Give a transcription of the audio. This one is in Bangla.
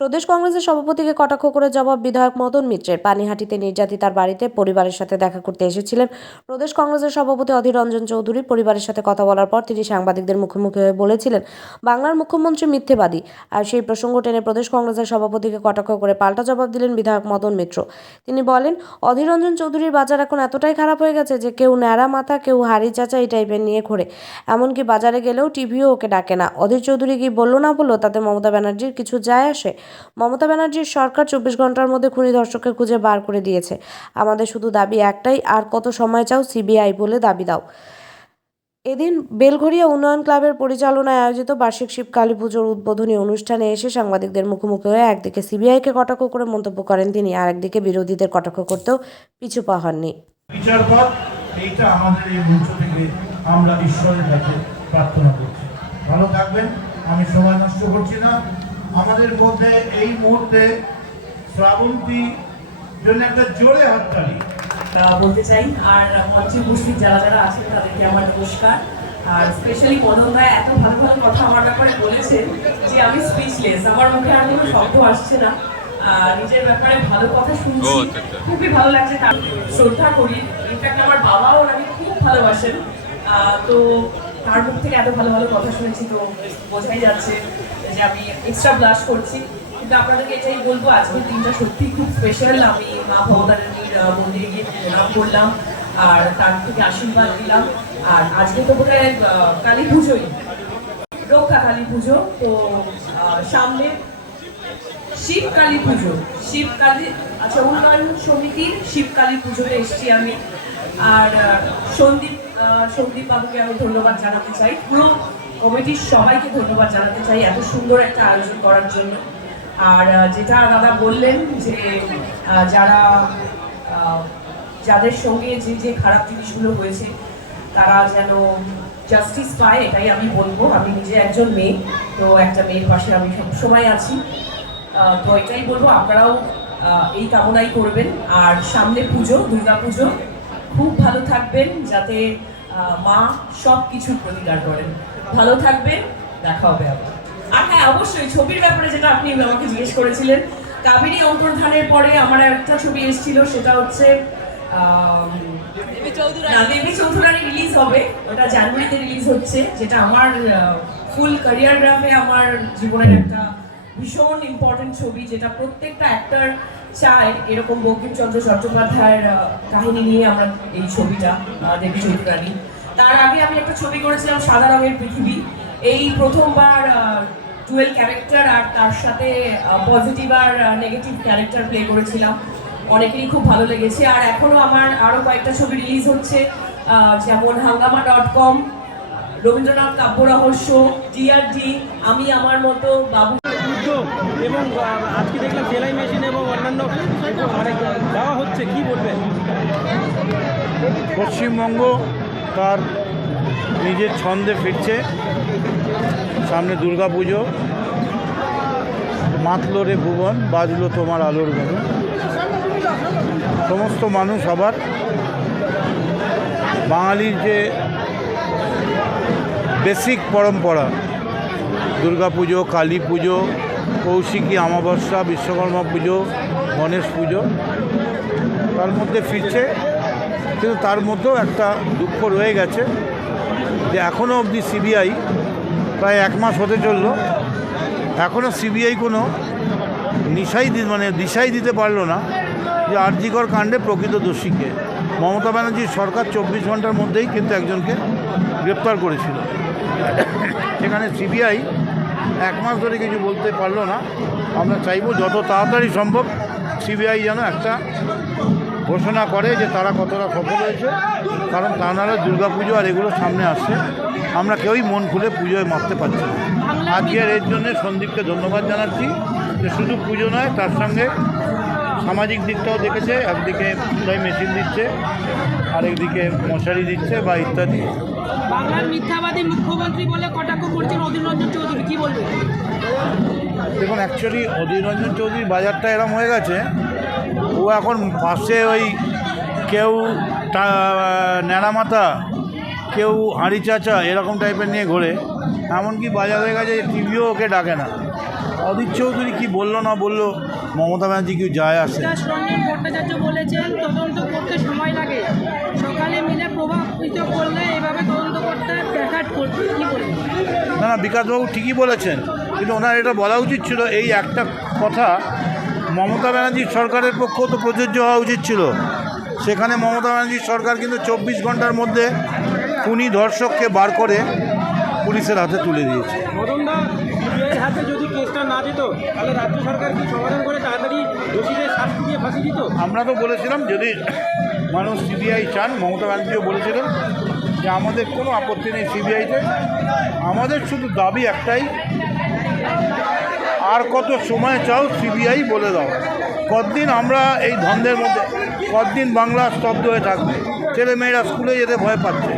প্রদেশ কংগ্রেসের সভাপতিকে কটাক্ষ করে জবাব বিধায়ক মদন মিত্রের। পানিহাটিতে নির্যাতিতার বাড়িতে পরিবারের সাথে দেখা করতে এসেছিলেন প্রদেশ কংগ্রেসের সভাপতি অধীর রঞ্জন চৌধুরী। পরিবারের সাথে কথা বলার পর তিনি সাংবাদিকদের মুখোমুখি হয়ে বলেছিলেন, বাংলার মুখ্যমন্ত্রী মিথ্যেবাদী। আর সেই প্রসঙ্গ টেনে প্রদেশ কংগ্রেসের সভাপতিকে কটাক্ষ করে পাল্টা জবাব দিলেন বিধায়ক মদন মিত্র। তিনি বলেন, অধীর রঞ্জন চৌধুরীর বাজার এখন এতটাই খারাপ হয়ে গেছে যে কেউ ন্যাড়া মাথা, কেউ হাড়ি চাচা এই টাইপের নিয়ে ঘোরে। এমনকি বাজারে গেলেও টিভিও ওকে ডাকে না। অধীর চৌধুরী কি বললো না বললো তাতে মমতা ব্যানার্জির কিছু যায় আসে? মমতা ব্যানার্জির সরকার 24 ঘন্টার মধ্যে খুনি ধর্ষককে খুঁজে বার করে দিয়েছে। আমাদের শুধু দাবি একটাই, আর কত সময় চাও? সিবিআই বলে দাবি দাও। এদিন বেলঘরিয়া উন্নয়ন ক্লাবের পরিচালনায় আয়োজিত বার্ষিক শিব কালী পুজোর উদ্বোধনী অনুষ্ঠানে এসে সাংবাদিকদের মুখোমুখি হয়ে একদিকে সিবিআইকে কটাক্ষ করে মন্তব্য করেন তিনি, আর একদিকে বিরোধীদের কটাক্ষ করতেও পিছু পা হননি। বিচারপথ এইটা আমাদের এই মঞ্চ থেকে আমরা ঈশ্বরের কাছে প্রার্থনা করছি। ভালো থাকবেন, আমি সময় নষ্ট করছি না। আমাদের মধ্যে এই মুহূর্তে শ্রাবন্তী জন্য একটা জোরে হাততালি বলতে চাই। আর মঞ্চে উপস্থিত যারা যারা আছেন তাদেরকে আমার নমস্কার। আর স্পেশালি মদন ভাই এত ভালো ভালো কথা আমার ব্যাপারে বলেছেন যে আমি স্পিচলেস, আমার মুখে আর কোনো শব্দ আসছে না। নিজের ব্যাপারে ভালো কথা শুনছি, খুবই ভালো লাগছে, তার শ্রদ্ধা করি। ইনফ্যাক্ট আমার বাবাও ওনাকে খুব ভালোবাসেন। তো তার মুখ থেকে এত ভালো ভালো কথা শুনেছি, তো বোঝাই যাচ্ছে যে আমি এক্সট্রা ব্লাশ করছি। কিন্তু আপনাদেরকে এটাই বলবো, আজকের দিনটা সত্যি খুব স্পেশাল। আমি মা ভবতারিণীর মন্দিরে গিয়ে প্রণাম করলাম আর তার থেকে আশীর্বাদ দিলাম। আর আজকে তো বোধহয় কালী পুজোই, রক্ষা কালী পুজো, তো সামনে শিব কালী পুজো, শিব কালী উন্নয়ন সমিতির শিব কালী পুজোতে এসেছি আমি। আর সন্দীপ বাবুকে আমি ধন্যবাদ জানাতে চাই, পুরো কমিটির সবাইকে ধন্যবাদ জানাতে চাই এত সুন্দর একটা আয়োজন করার জন্য। আর যেটা দাদা বললেন যে যাদের সঙ্গে যে খারাপ জিনিসগুলো হয়েছে তারা যেন জাস্টিস পায়, এটাই আমি বলবো। আমি নিজে একজন মেয়ে, তো একটা মেয়ের পাশে আমি সবসময় আছি। তো এটাই বলবো, আপনারাও এই কামনাই করবেন। আর সামনে পুজো, দুর্গা পুজো, খুব ভালো থাকবেন, যাতে মা সব কিছুর প্রতিকার করেন। ভালো থাকবেন, দেখা হবে আবার। আর হ্যাঁ, অবশ্যই ছবির ব্যাপারে যেটা আপনি আমাকে জিজ্ঞেস করেছিলেন, কাবেরী অন্তর্ধানের পরে আমার একটা ছবি এসেছিল, সেটা হচ্ছে দেবী চৌধুরানী রিলিজ হবে, ওটা জানুয়ারিতে রিলিজ হচ্ছে, যেটা আমার ফুল ক্যারিয়ার গ্রাফে আমার জীবনের একটা ভীষণ ইম্পর্টেন্ট ছবি, যেটা প্রত্যেকটা অ্যাক্টর চায় এরকম বঙ্কিমচন্দ্র চট্টোপাধ্যায়ের কাহিনী নিয়ে আমরা এই ছবিটা, দেবী চৌধুরানী। তার আগে আমি একটা ছবি করেছিলাম সাদা রঙের পৃথিবী, এই প্রথমবার ডুয়েল ক্যারেক্টার, আর তার সাথে পজিটিভ আর নেগেটিভ ক্যারেক্টার প্লে করেছিলাম, অনেকেরই খুব ভালো লেগেছে। আর এখনো আমার আরো কয়েকটা ছবি রিলিজ হচ্ছে, যেমন হাঙ্গামা.com, রবীন্দ্রনাথ কাব্য রহস্য, ডিআরডি, আমি আমার মতো, বাবু। এবং আজকে দেখলাম সেলাই মেশিন এবং অন্যান্য অনেক দেওয়া হচ্ছে, কি বলবেন? পশ্চিমবঙ্গ তার নিজের ছন্দে ফিরছে। সামনে দুর্গা পুজো, মাতলো রে ভুবন, বাজলো তোমার আলোর গরু। সমস্ত মানুষ আবার বাঙালির যে বেসিক পরম্পরা, দুর্গা পুজো, কালী পুজো, কৌশিকী অমাবস্যা, বিশ্বকর্মা পুজো, গণেশ পুজো, তার মধ্যে ফিরছে। কিন্তু তার মধ্যেও একটা দুঃখ রয়ে গেছে যে এখনও অবধি সিবিআই, প্রায় 1 মাস হতে চললো, এখনও সিবিআই কোনো দিশাই দিতে পারলো না যে আরজিকর কাণ্ডে প্রকৃত দোষীকে। মমতা ব্যানার্জির সরকার 24 ঘন্টার মধ্যেই কিন্তু একজনকে গ্রেপ্তার করেছিল। সেখানে সিবিআই 1 মাস ধরে কিছু বলতে পারলো না। আমরা চাইব যত তাড়াতাড়ি সম্ভব সিবিআই যেন একটা ঘোষণা করে যে তারা কতটা সফল হয়েছে, কারণ তা নাহলে দুর্গা পুজো আর এগুলো সামনে আসছে, আমরা কেউই মন খুলে পুজোয় মারতে পারছি না। আজকের এর জন্যে সন্দীপকে ধন্যবাদ জানাচ্ছি যে শুধু পুজো নয়, তার সঙ্গে সামাজিক দিকটাও দেখেছে। একদিকে সেলাই মেশিন দিচ্ছে, আরেকদিকে মশারি দিচ্ছে বা ইত্যাদি। বাংলার মিথ্যাবাদী মুখ্যমন্ত্রী বলে কটাক্ষ করছেন অধীর রঞ্জন চৌধুরী, কি বলবেন? দেখুন, অ্যাকচুয়ালি অধীর রঞ্জন চৌধুরীর বাজারটা এরম হয়ে গেছে, ও এখন পাশে ওই কেউ ন্যাড়ামাথা, কেউ হাঁড়ি চাচা এরকম টাইপের নিয়ে ঘোরে। এমনকি বাজার হয়ে গেছে টিভিও ওকে ডাকে না। অধীর চৌধুরী কী বললো না বললো মমতা ব্যানার্জি কেউ যায় আসে। বিকাশ রঞ্জন ভট্টাচার্য বলেছেন তদন্ত করতে সময় লাগে, সকালে মিলে প্রভাবিত করলে এভাবে তদন্ত করতে ব্যাঘাত করতে কী বলবেন? না না, বিকাশবাবু ঠিকই বলেছেন, কিন্তু ওনার এটা বলা উচিত ছিল, এই একটা কথা মমতা ব্যানার্জির সরকারের পক্ষেও তো প্রযোজ্য হওয়া উচিত ছিল। সেখানে মমতা ব্যানার্জির সরকার কিন্তু 24 ঘন্টার মধ্যে খুনি ধর্ষককে বার করে পুলিশের হাতে তুলে দিয়েছে। মদনদা, সিবিআইয়ের হাতে যদি কেসটা না যেত তাহলে রাজ্য সরকার কি সমাধান করে তাড়াতাড়ি দোষীদের শাস্তি দিয়ে ফাঁসি দিত? আমরা তো বলেছিলাম যদি মানুষ সিবিআই চান, মমতা ব্যানার্জিও বলেছিলেন যে আমাদের কোনো আপত্তি নেই সিবিআইতে, আমাদের শুধু দাবি একটাই, আর কত সময় চাও সিবিআই বলে দাও। কতদিন আমরা এই ধন্দের মধ্যে, কতদিন বাংলা স্তব্ধ হয়ে থাকবে? ছেলেমেয়েরা স্কুলে যেতে ভয় পাচ্ছে।